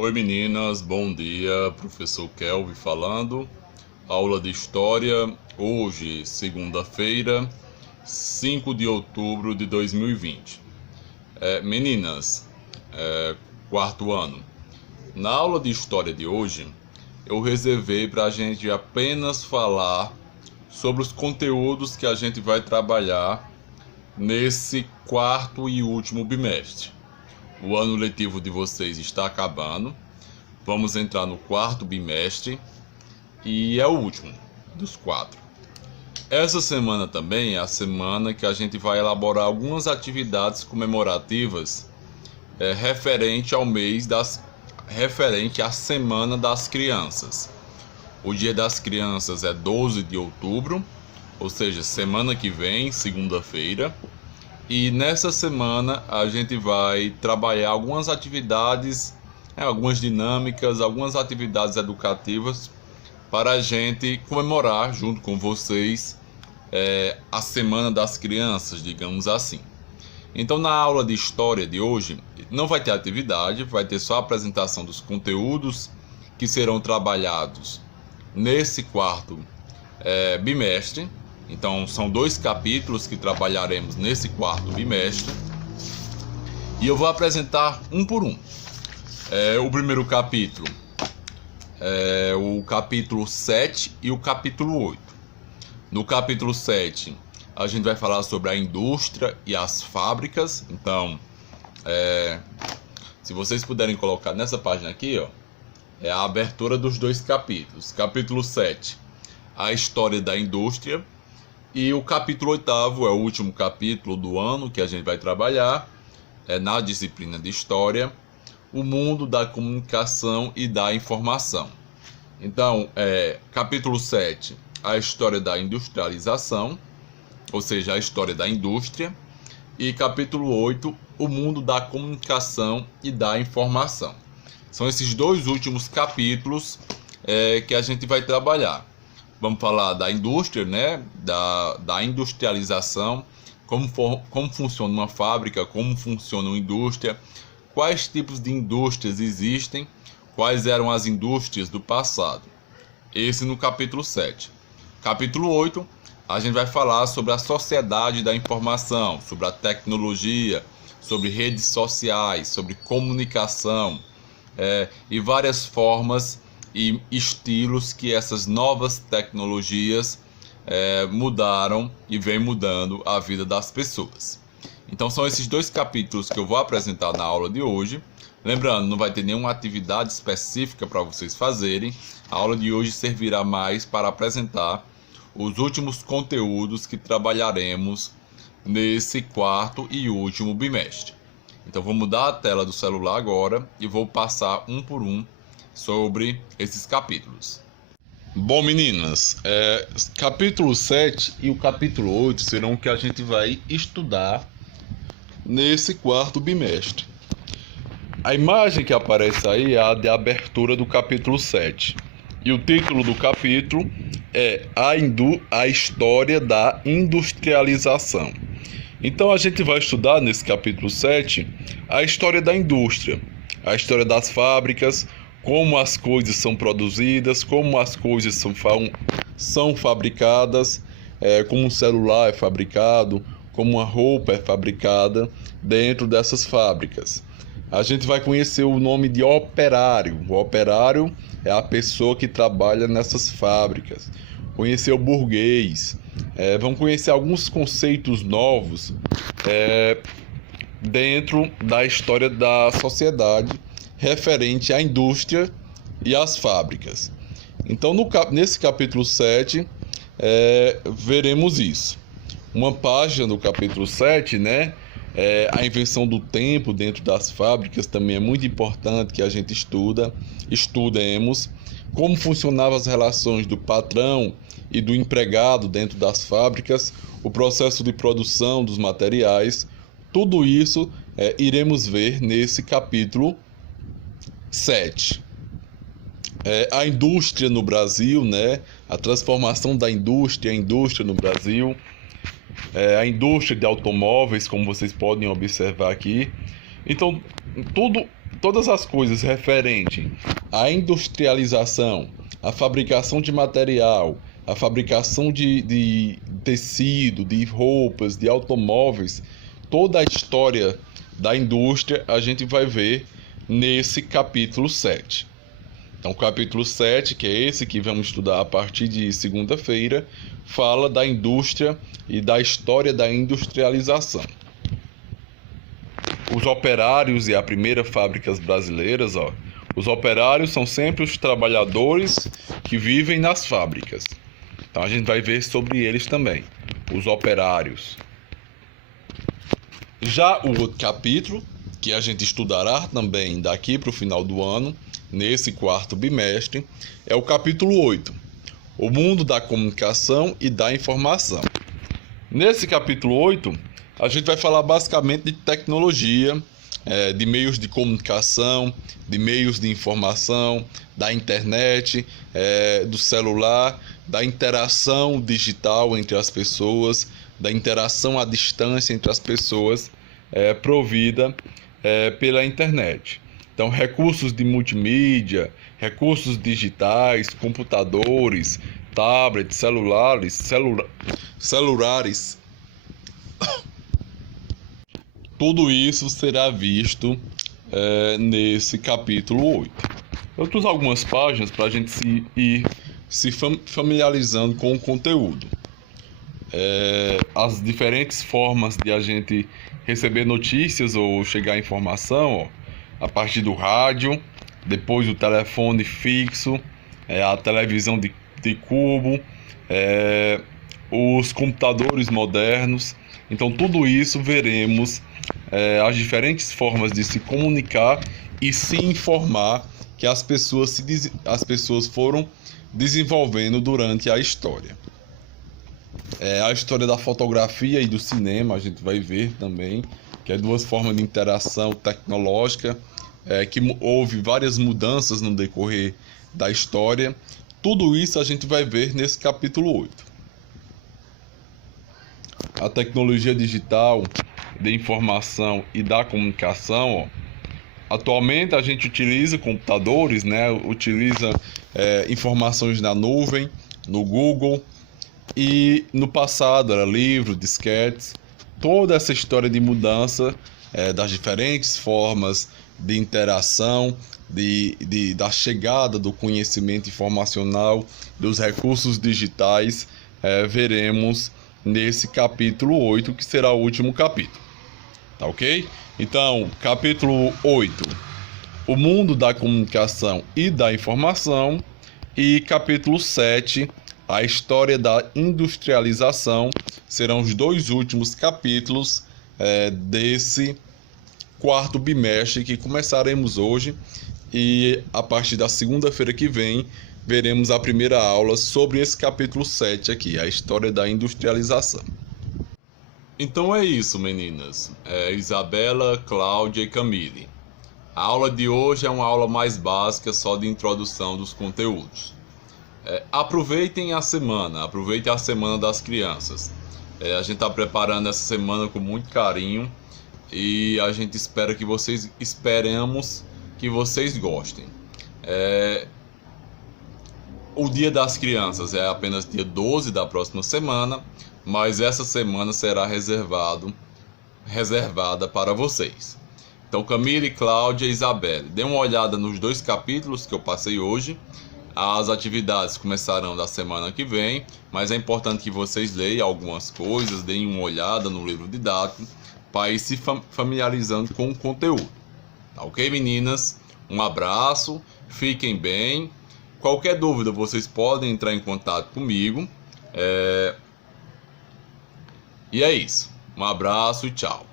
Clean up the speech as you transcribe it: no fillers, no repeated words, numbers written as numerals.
Oi meninas, bom dia, professor Kelvin falando, aula de História, hoje, segunda-feira, 5 de outubro de 2020. Meninas, quarto ano, na aula de História de hoje, eu reservei para a gente apenas falar sobre os conteúdos que a gente vai trabalhar nesse quarto e último bimestre. O ano letivo de vocês está acabando. Vamos entrar no quarto bimestre e é o último dos quatro. Essa semana também é a semana que a gente vai elaborar algumas atividades comemorativas referente à Semana das Crianças. O Dia das Crianças é 12 de outubro, ou seja, semana que vem, segunda-feira. E nessa semana a gente vai trabalhar algumas atividades, algumas dinâmicas, algumas atividades educativas para a gente comemorar junto com vocês a Semana das Crianças, digamos assim. Então na aula de História de hoje não vai ter atividade, vai ter só a apresentação dos conteúdos que serão trabalhados nesse quarto bimestre. Então são 2 capítulos que trabalharemos nesse quarto bimestre e eu vou apresentar um por um. O primeiro capítulo é o capítulo 7 e o capítulo 8. No capítulo 7 a gente vai falar sobre a indústria e as fábricas. Então se vocês puderem colocar nessa página aqui, é a abertura dos 2 capítulos. Capítulo 7, a história da indústria. E o capítulo 8º é o último capítulo do ano que a gente vai trabalhar na disciplina de História, o mundo da comunicação e da informação. Então, capítulo 7, a história da industrialização, ou seja, a história da indústria. E capítulo 8, o mundo da comunicação e da informação. São esses 2 últimos capítulos que a gente vai trabalhar. Vamos falar da indústria, da industrialização, como funciona uma fábrica, como funciona uma indústria, quais tipos de indústrias existem, quais eram as indústrias do passado. Esse no capítulo 7. Capítulo 8, a gente vai falar sobre a sociedade da informação, sobre a tecnologia, sobre redes sociais, sobre comunicação e várias formas e estilos que essas novas tecnologias mudaram e vem mudando a vida das pessoas. Então são esses 2 capítulos que eu vou apresentar na aula de hoje. Lembrando, não vai ter nenhuma atividade específica para vocês fazerem. A aula de hoje servirá mais para apresentar os últimos conteúdos que trabalharemos nesse quarto e último bimestre. Então vou mudar a tela do celular agora e vou passar um por um sobre esses capítulos. Bom, meninas, capítulo 7 e o capítulo 8 serão o que a gente vai estudar nesse quarto bimestre. A imagem que aparece aí é a de abertura do capítulo 7. E o título do capítulo é a história da industrialização. Então a gente vai estudar nesse capítulo 7 a história da indústria, a história das fábricas, como as coisas são produzidas, como as coisas são fabricadas, como um celular é fabricado, como uma roupa é fabricada dentro dessas fábricas. A gente vai conhecer o nome de operário. O operário é a pessoa que trabalha nessas fábricas. Conhecer o burguês. Vamos conhecer alguns conceitos novos dentro da história da sociedade referente à indústria e às fábricas. Então, nesse capítulo 7, veremos isso. Uma página do capítulo 7, a invenção do tempo dentro das fábricas também é muito importante que a gente estudemos como funcionavam as relações do patrão e do empregado dentro das fábricas, o processo de produção dos materiais. Tudo isso iremos ver nesse capítulo 7. A indústria no Brasil, a transformação da indústria, a indústria no Brasil, a indústria de automóveis, como vocês podem observar aqui. Então, tudo todas as coisas referentes à industrialização, à fabricação de material, à fabricação de tecido, de roupas, de automóveis, toda a história da indústria a gente vai ver nesse capítulo 7. Então, o capítulo 7, que é esse que vamos estudar a partir de segunda-feira, fala da indústria e da história da industrialização. Os operários e a primeira fábricas brasileiras, os operários são sempre os trabalhadores que vivem nas fábricas. Então, a gente vai ver sobre eles também, os operários. Já o outro capítulo, que a gente estudará também daqui para o final do ano, nesse quarto bimestre, é o capítulo 8, o mundo da comunicação e da informação. Nesse capítulo 8, a gente vai falar basicamente de tecnologia, de meios de comunicação, de meios de informação, da internet, do celular, da interação digital entre as pessoas, da interação à distância entre as pessoas, provida pela internet. Então, recursos de multimídia, recursos digitais, computadores, tablets, celulares, tudo isso será visto nesse capítulo 8. Eu trouxe algumas páginas para a gente ir se familiarizando com o conteúdo. As diferentes formas de a gente receber notícias ou chegar a informação, a partir do rádio, depois o telefone fixo, a televisão de cubo, os computadores modernos. Então, tudo isso veremos as diferentes formas de se comunicar e se informar que as pessoas foram desenvolvendo durante a história. A história da fotografia e do cinema a gente vai ver também, que é duas formas de interação tecnológica, que houve várias mudanças no decorrer da história. Tudo isso a gente vai ver nesse capítulo 8. A tecnologia digital, de informação e da comunicação, atualmente a gente utiliza computadores, utiliza informações na nuvem, no Google, e no passado era livro, disquetes. Toda essa história de mudança das diferentes formas de interação, da chegada do conhecimento informacional, dos recursos digitais, veremos nesse capítulo 8, que será o último capítulo. Tá ok? Então, capítulo 8, o mundo da comunicação e da informação, e capítulo 7, a história da industrialização, serão os dois últimos capítulos desse quarto bimestre que começaremos hoje, e a partir da segunda-feira que vem veremos a primeira aula sobre esse capítulo 7 aqui, a história da industrialização. Então é isso, meninas. Isabela, Cláudia e Camille. A aula de hoje é uma aula mais básica, só de introdução dos conteúdos. Aproveitem a semana das crianças. A gente está preparando essa semana com muito carinho e a gente espera que esperamos que vocês gostem. O Dia das Crianças é apenas dia 12 da próxima semana, mas essa semana será reservada para vocês. Então, Camille, Cláudia e Isabelle, dê uma olhada nos dois capítulos que eu passei hoje. As atividades começarão da semana que vem, mas é importante que vocês leiam algumas coisas, deem uma olhada no livro didático, para ir se familiarizando com o conteúdo. Tá ok, meninas? Um abraço, fiquem bem. Qualquer dúvida, vocês podem entrar em contato comigo. E é isso. Um abraço e tchau.